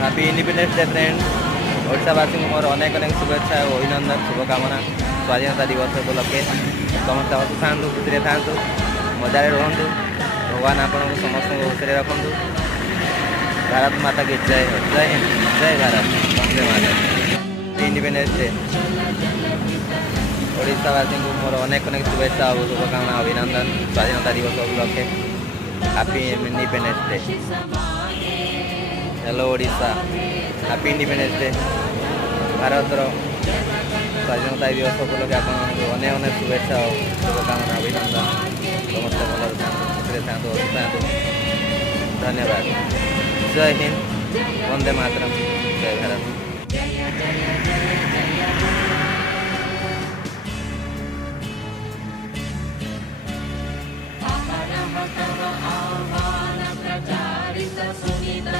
Happy independence day friend. ଓଡ଼ିଶାବାସୀଙ୍କୁ ମୋର ଅନେକ ଅନେକ ଶୁଭେଚ୍ଛା ଓ ଅଭିନନ୍ଦନ ଶୁଭକାମନା। ସ୍ୱାଧୀନତା ଦିବସ ଉପଲକ୍ଷେ ସମସ୍ତେ ହସୁଥାନ୍ତୁ, ଖୁସିରେ ଥାନ୍ତୁ, ମଜାରେ ରୁହନ୍ତୁ। ଭଗବାନ ଆପଣଙ୍କୁ ସମସ୍ତଙ୍କୁ ଖୁସିରେ ରଖନ୍ତୁ। ଭାରତ ମାତା କି ଜୟ हो। ଜୟ ହିନ୍ଦ, ଜୟ ଭାରତ, ବନ୍ଦେ ମାତରମ୍। ଇଣ୍ଡିପେଣ୍ଡେନ୍ସ ଡେ ଓଡ଼ିଶାବାସୀଙ୍କୁ ମୋର ଅନେକ ଅନେକ ଶୁଭେଚ୍ଛା ଓ ଶୁଭକାମନା ଅଭିନନ୍ଦନ ସ୍ୱାଧୀନତା ଦିବସ ଉପଲକ୍ଷେ। Happy independence day. Hello Odisha, happy independence day. ଭାରତର ସ୍ୱାଧୀନତା ଦିବସ ଉପଲକ୍ଷେ ଆପଣଙ୍କୁ ଅନେକ ଅନେକ ଶୁଭେଚ୍ଛା ଓ ଶୁଭକାମନା ଅଭିନନ୍ଦନ। ସମସ୍ତେ ଭଲରେ ଥାନ୍ତୁ, ଖୁସିରେ ଥାନ୍ତୁ, ହସୁଥାନ୍ତୁ। ଧନ୍ୟବାଦ। ଜୟ ହିନ୍ଦ, ବନ୍ଦେ ମାତରମ୍, ଜୟ ଭାରତ।